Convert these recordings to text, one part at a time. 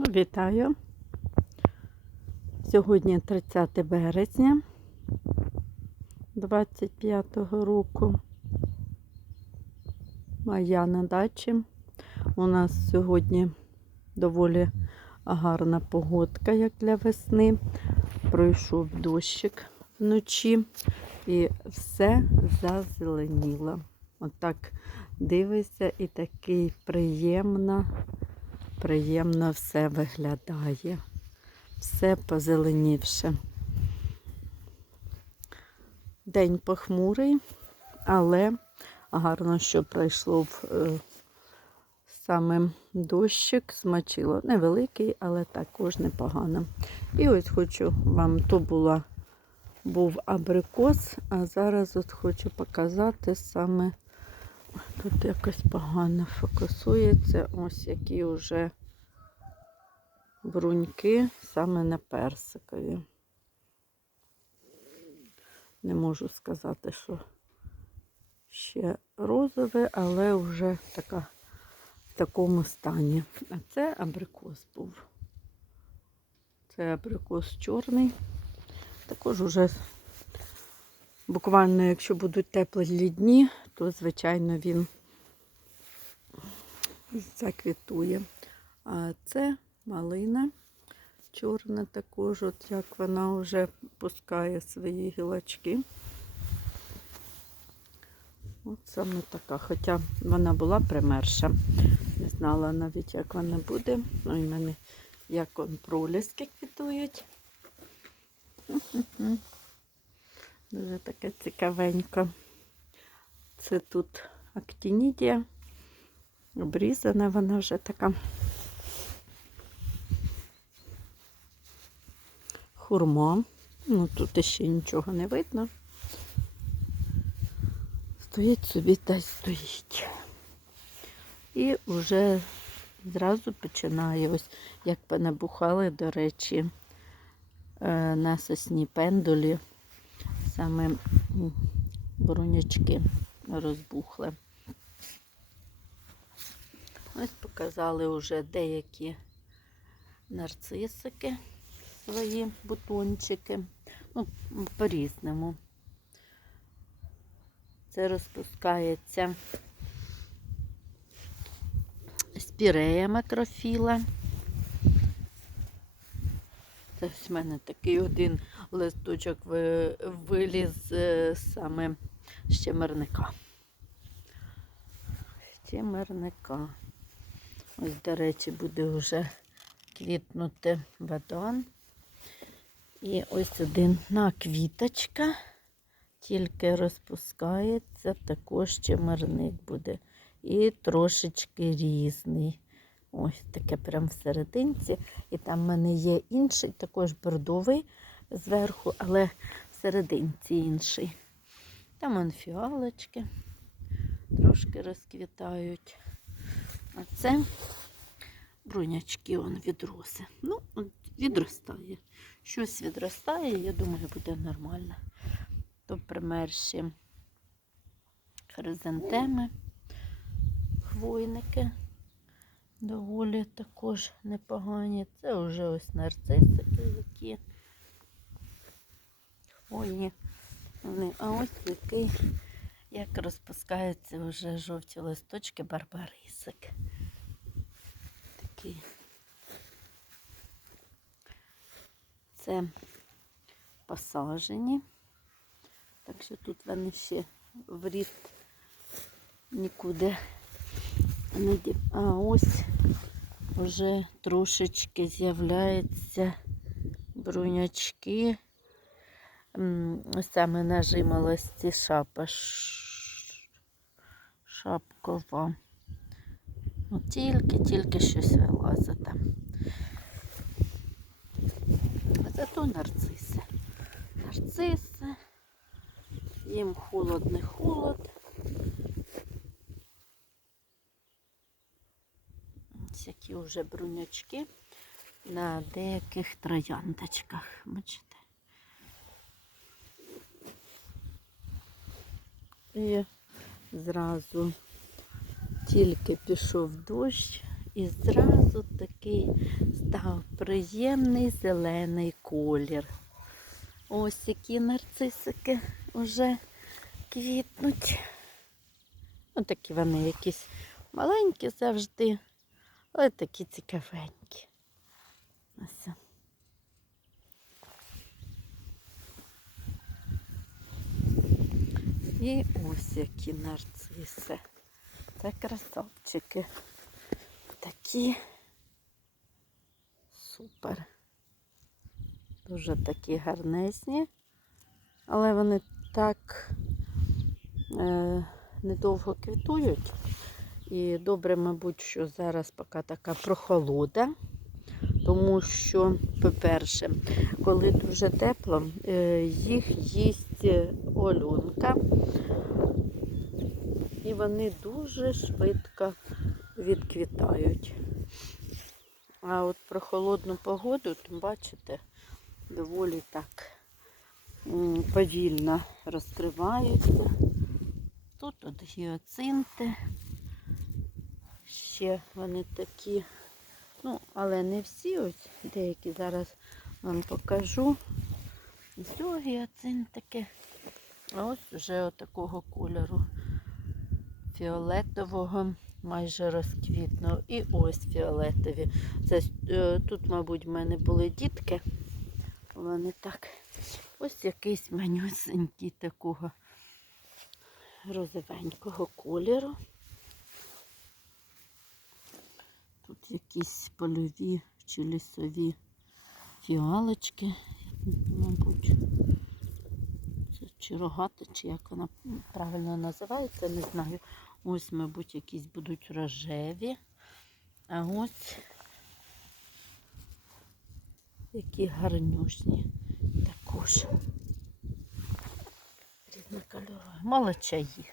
Вітаю. Сьогодні 30 березня 25-го року. А я на дачі. У нас сьогодні доволі гарна погодка, як для весни. Пройшов дощик вночі і все зазеленіло. Отак дивишся і такий приємно приємно все виглядає. Все позеленівше. День похмурий, але гарно, що пройшло е, саме дощик, смочило. Невеликий, але також непогано. І ось хочу вам, то була, був абрикос, а зараз от хочу показати саме. Тут якось погано фокусується. Ось які вже бруньки саме на персикові. Не можу сказати, що ще розове, але вже така в такому стані. А це абрикос був. Це абрикос чорний. Також уже буквально, якщо будуть теплі дні, то, звичайно, він заквітує. А це малина чорна також, от як вона вже пускає свої гілочки. От саме така, хоча вона була примерша. Не знала навіть, як вона буде. Ну в мене як он проліски квітують. Дуже таке цікавенько. Це тут актинідія. Обрізана вона вже така. Хурма. Ну тут ще нічого не видно. Стоїть собі та й стоїть. І вже зразу починає, ось як понабухали, до речі, е, на сосні пендулі саме м, брунячки розбухли. Ось показали вже деякі нарцисики свої бутончики. Ну, по-різному. Це розпускається спірея макрофіла. Це в мене такий один листочок виліз е, саме з чемерника. З чемерника. Ось, до речі, буде вже квітнути бадон. І ось один на квіточка, тільки розпускається, також чемерник буде. І трошечки різний. Ось таке прям всерединці. І там в мене є інший, також бордовий зверху, але всерединці інший. Там он фіалочки трошки розквітають. А це брунячки он відроси. Ну, відростає. Щось відростає, я думаю, буде нормально. То примерші хризантеми, хвойники доволі також непогані. Це вже ось нарцисики, які хвойні. Вони. А ось який, як розпускаються вже жовті листочки, барбарисик. Такий. Це посажені. Так що тут вони ще в ріст нікуди А ось вже трошечки з'являються брунячки. Саме на жимолості шапа шапкова. Ну, тільки-тільки щось вилазить. Зато нарциси. Нарциси. Їм холод не холод. Ось які вже брунячки на деяких трояндочках. Бачите? І зразу тільки пішов дощ, І зразу такий став приємний зелений колір. Ось які нарцисики вже квітнуть. Ось такі вони якісь маленькі завжди, але такі цікавенькі. Ось. І ось які нарциси. Це красавчики. Такі супер. Дуже такі гарнезні, але вони так е, недовго квітують. І добре, мабуть, що зараз поки така прохолода, тому що, по-перше, коли дуже тепло, е, їх їсть олюнка, і вони дуже швидко відквітають. А от про холодну погоду, то бачите, доволі так повільно розкриваються. Тут от гіоцинти. Ще вони такі, ну, але не всі, ось деякі зараз вам покажу. Ось о, гіоцинтики. А ось вже отакого кольору фіолетового майже розквітнув. І ось фіолетові. Це, е, тут, мабуть, в мене були дітки. Вони так. Ось якийсь манюсенький такого розовенького кольору. Тут якісь польові чи лісові фіалочки, мабуть. Чи рогата, чи як вона правильно називається, не знаю. Ось, мабуть, якісь будуть рожеві. А ось які гарнюшні також. Різнокольорові. Молочаї.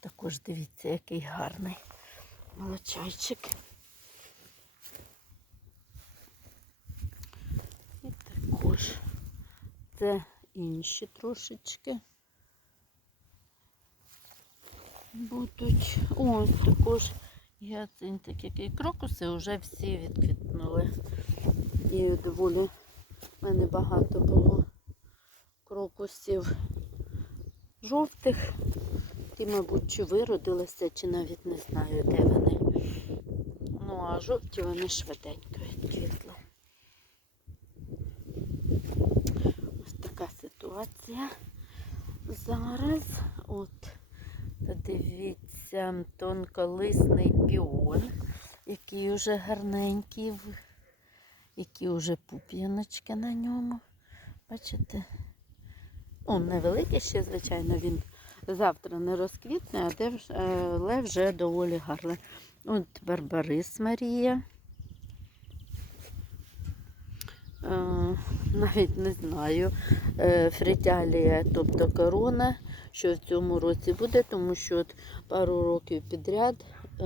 Також дивіться, який гарний молочайчик. І також це інші трошечки будуть. Ось також гіацинтик, який крокуси вже всі відквітнули. І доволі в мене багато було крокусів жовтих. Ті, мабуть, чи виродилися, чи навіть не знаю, де вони. Ну, а жовті вони швиденько відквітли. Ось така ситуація. Зараз от подивіться тонколисний піон, який уже гарненький, які вже пуп'яночки на ньому. Бачите? О, невеликий ще, звичайно, він завтра не розквітне, е, але вже доволі гарний. От Барбарис Марія. Е, навіть не знаю. Е, Фриталія, тобто корона, що в цьому році буде, тому що от пару років підряд е,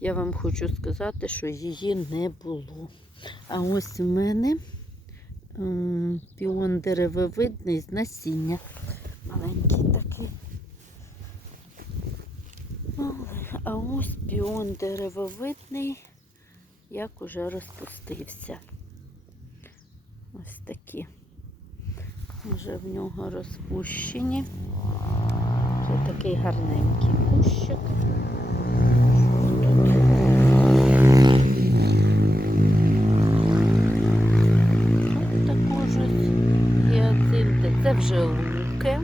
я вам хочу сказати, що її не було. А ось в мене піон деревовидний з насіння. Маленький такий. А ось піон деревовидний, як уже розпустився. Ось такі. Вже в нього розпущені. Це такий гарненький кущик. Тут? Також гіацинти. Це вже луки.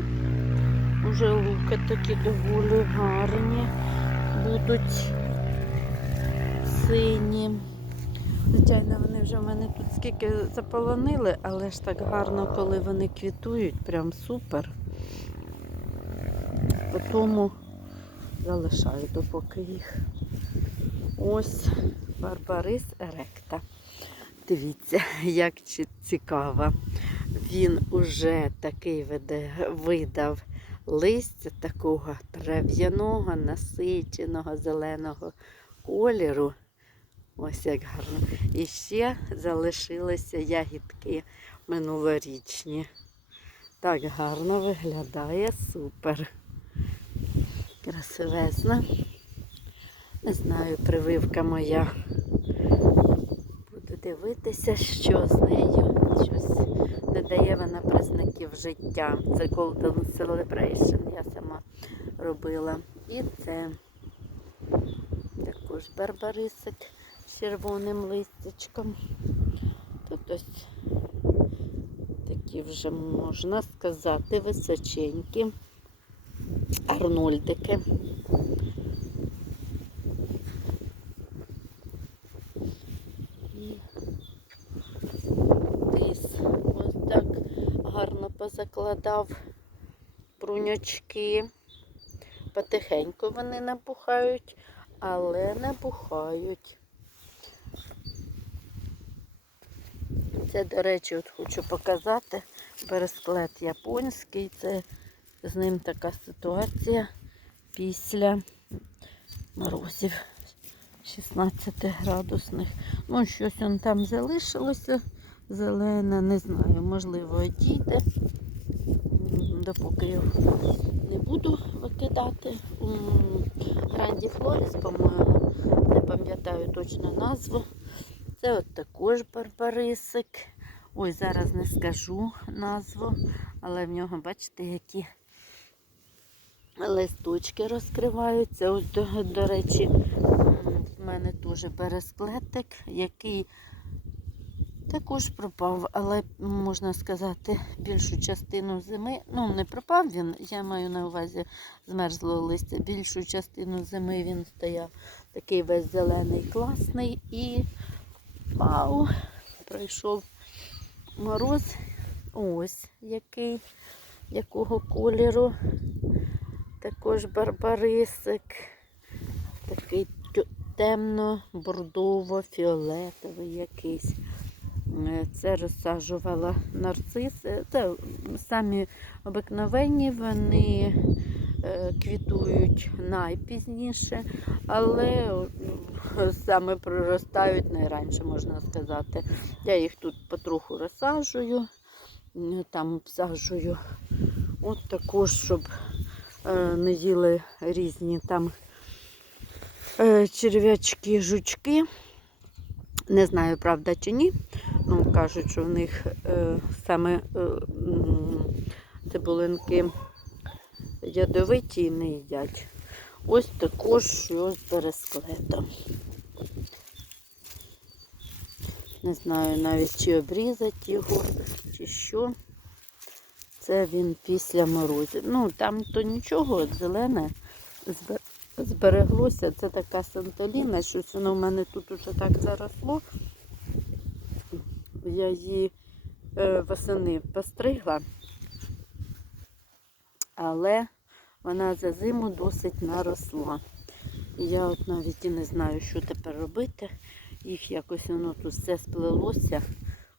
Уже луки такі доволі гарні. Будуть сині. Звичайно, вже в мене тут скільки заполонили, але ж так гарно, коли вони квітують, прям супер. По Тому залишаю допоки їх. Ось Барбарис Еректа. Дивіться, як цікаво. Він уже такий видав листя такого трав'яного, насиченого, зеленого кольору. Ось як гарно. І ще залишилися ягідки минулорічні. Так гарно виглядає, супер. Красивезна. Не знаю, прививка моя. Буду дивитися, що з нею. Щось не дає вона признаків життя. Це Golden Celebration я сама робила. І це також барбарисик червоним листячком. Тут ось такі вже можна сказати височенькі арнольдики. Гарно позакладав бруньочки. Потихеньку вони набухають, але набухають. Це, до речі, от хочу показати бересклет японський. Це з ним така ситуація після морозів 16 градусних. Ну, щось он там залишилося зелене, не знаю, можливо, одійде. Допоки його не буду викидати. Гранді Флоріс, по-моєму, не пам'ятаю точно назву. Це от також барбарисик. Ой, зараз не скажу назву, але в нього, бачите, які листочки розкриваються. Ось, до, до речі, в мене теж бересклетик, який також пропав, але можна сказати, більшу частину зими. Ну, не пропав він, я маю на увазі змерзлого листя. Більшу частину зими він стояв такий весь зелений, класний і вау, пройшов мороз. Ось який, якого кольору. Також барбарисик. Такий темно-бордово-фіолетовий якийсь. Е, Це розсаджувала нарциси. Це самі обикновенні, вони квітують найпізніше, але е, саме проростають найраніше, можна сказати. Я їх тут потроху розсаджую, е, там всаджую. От також, щоб е, не їли різні там е, черв'ячки, жучки. Не знаю, правда чи ні. Ну, кажуть, що в них е, саме е, цибулинки ядовиті і не їдять. Ось також що з бересклетом. Не знаю навіть чи обрізати його, чи що. Це він після морозів. Ну, там то нічого, зелене збереглося. Це така санталіна, щось воно в мене тут уже так заросло. Я її е, восени постригла, але вона за зиму досить наросла. Я от навіть і не знаю, що тепер робити. Їх якось воно тут все сплелося.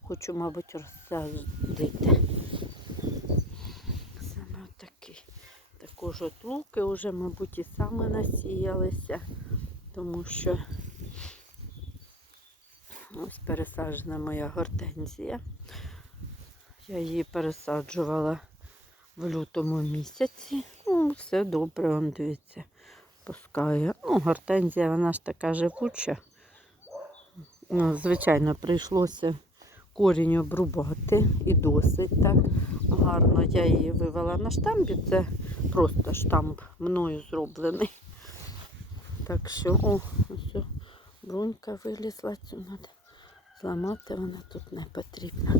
Хочу, мабуть, розсадити. Саме отакий. Також от луки вже, мабуть, і саме насіялися, тому що ось пересаджена моя гортензія. Я її пересаджувала в лютому місяці. Ну, все добре, он дивіться, пускає. Ну, гортензія, вона ж така живуча. Ну, звичайно, прийшлося корінь обрубати і досить так гарно. Я її вивела на штампі. Це просто штамп мною зроблений. Так що, о, ось брунька вилізла, цю треба зламати, вона тут не потрібна.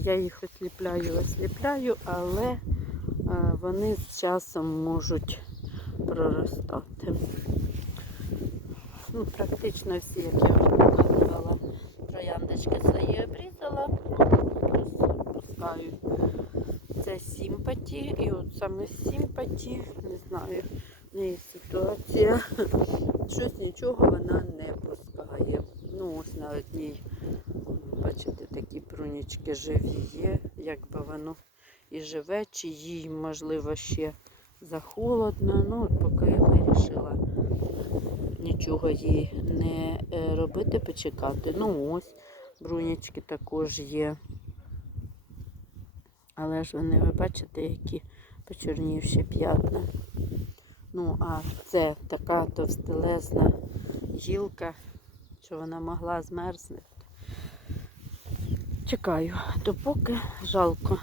Я їх осліпляю, осліпляю, але е, вони з часом можуть проростати. Ну, практично всі, як я вже показувала, трояндочки свої обрізала, просто пускаю. Це сімпаті, і от саме сімпаті, не знаю, в неї ситуація. Щось нічого вона не пускає. Ну, ось на одній, бачите, такі брунічки живі є, якби воно і живе, чи їй, можливо, ще захолодно. Ну, поки я вирішила нічого їй не е, робити, почекати. Ну ось, брунячки також є. Але ж вони, ви бачите, які почорнівші п'ятна. Ну, а це така товстелезна гілка, що вона могла змерзнути. Чекаю, допоки жалко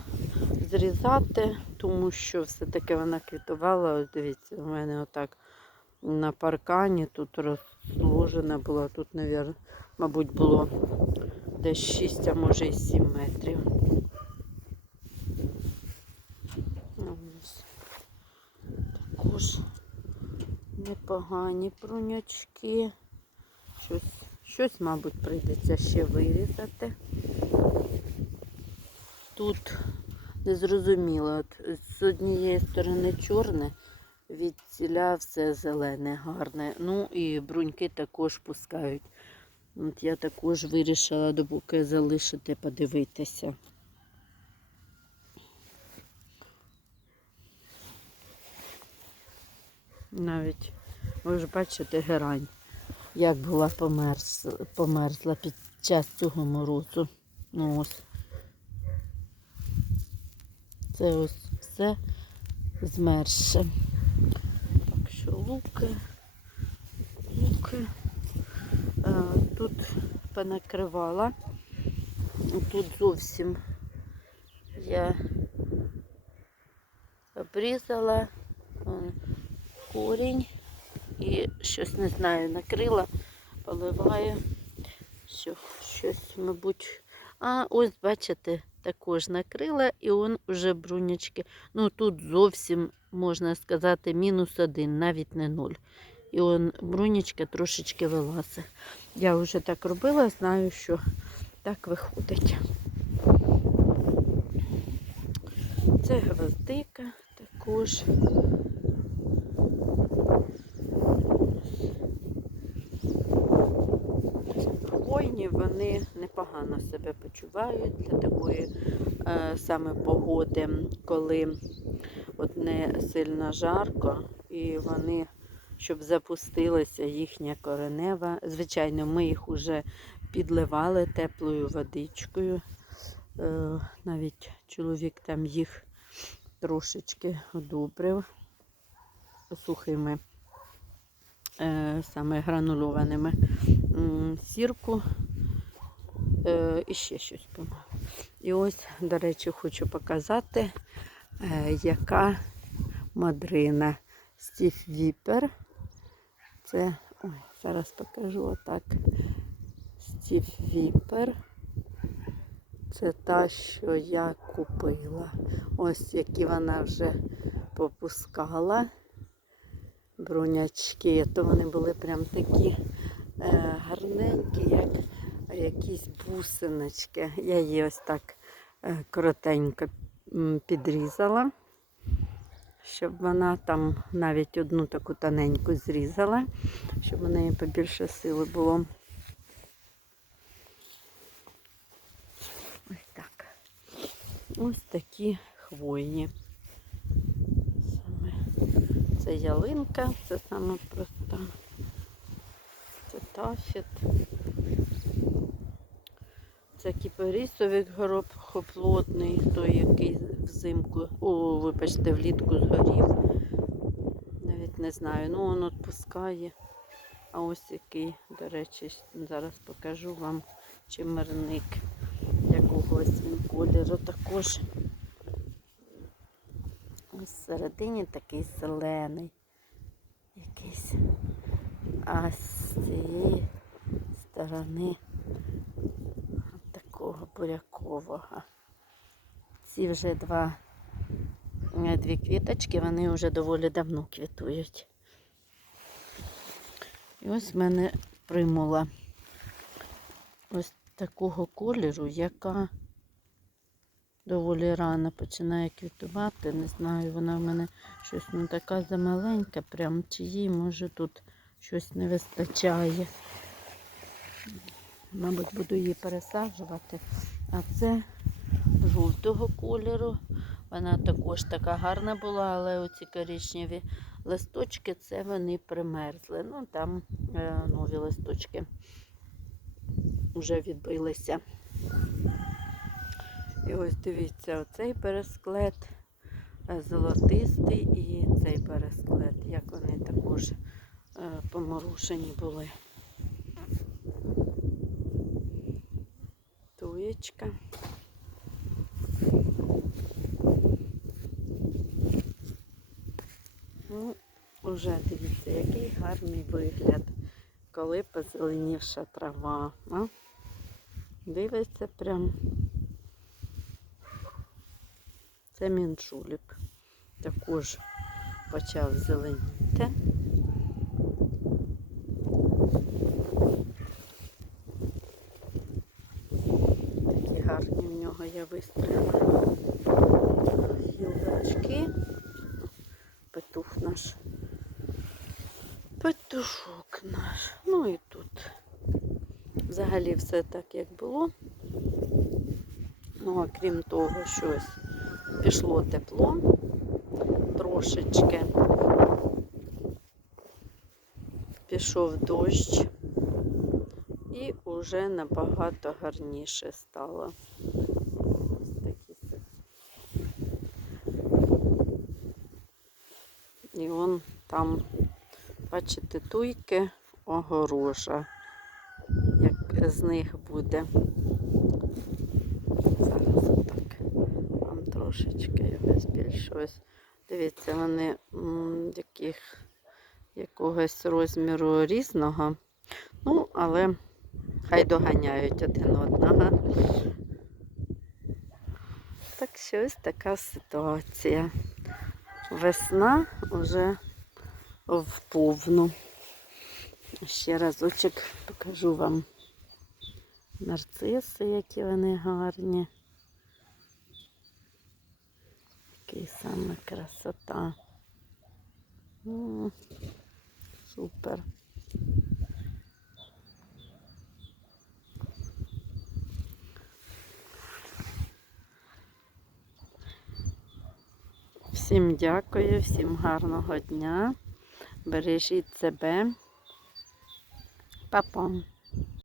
зрізати, тому що все-таки вона квітувала. Ось дивіться, у мене отак на паркані тут розложена була. Тут, мабуть, було десь 6, а може і 7 метрів. Також непогані прунячки. Щось, щось, мабуть, прийдеться ще вирізати. Тут незрозуміло. З однієї сторони чорне, від ціля все зелене, гарне. Ну і бруньки також пускають. От я також вирішила допоки залишити, подивитися. Навіть, ви ж бачите, герань, як була померз, померзла під час цього морозу. Ну ось. Це ось все змерше. Так що луки, луки. Е, Тут понакривала. Тут зовсім я обрізала корінь і щось не знаю, накрила, поливаю. Що, щось, мабуть. А ось, бачите, також накрила і он вже брунячки. Ну тут зовсім, можна сказати, мінус один, навіть не ноль. І он брунячка трошечки вилазить. Я вже так робила, знаю, що так виходить. Це гвоздика також. Хвойні вони непогано себе почувають для такої е, саме погоди, коли от не сильно жарко, і вони, щоб запустилася їхня коренева. Звичайно, ми їх вже підливали теплою водичкою. Е, навіть чоловік там їх трошечки одобрив сухими, е, саме гранульованими сірку е, і ще щось. І ось, до речі, хочу показати, е, яка мадрина Стів Віпер. Це, ой, зараз покажу отак. Стів Віпер. Це та, що я купила. Ось які вона вже попускала. Брунячки, то вони були прям такі гарненькі, як якісь бусиночки. Я її ось так е, коротенько підрізала, щоб вона там навіть одну таку тоненьку зрізала, щоб у неї побільше сили було. Ось так. Ось такі хвойні. Це ялинка, це саме проста. Це тафіт. Це кіпарісовик горобхоплотний, той, який взимку, о, вибачте, влітку згорів. Навіть не знаю. Ну, він відпускає. А ось який, до речі, зараз покажу вам чимерник якогось він кольору також. Ось всередині такий зелений якийсь. А з цієї сторони такого бурякового. Ці вже два, е, дві квіточки, вони вже доволі давно квітують. І ось в мене примула ось такого кольору, яка доволі рано починає квітувати. Не знаю, вона в мене щось не така замаленька, прям чи їй може тут щось не вистачає. Мабуть, буду її пересаджувати. А це жовтого кольору. Вона також така гарна була, але оці коричневі листочки це вони примерзли. Ну, там е, нові листочки вже відбилися. І ось дивіться, оцей пересклет е, золотистий і цей бересклет, як вони також е, поморушені були. Туєчка. Ну, уже дивіться, який гарний вигляд, коли позеленівша трава. А? Дивиться прям. Це мінчулік. Також почав зеленіти. Такі гарні в вистріла. Гілочки. Петух наш. Петушок наш. Ну і тут. Взагалі все так, як було. Ну, а крім того, щось пішло тепло трошечки. Пішов дощ і вже набагато гарніше стало. Ось такі си- І вон там, бачите, туйки огорожа, як з них буде. Зараз отак вам трошечки його збільшусь. Дивіться, вони яких, якогось розміру різного. Ну, але хай доганяють один одного. Так що ось така ситуація. Весна вже вповну. Ще разочок покажу вам нарциси, які вони гарні. Який саме красота. М, Супер. Всім дякую, всім гарного дня. Бережіть себе. Па-па.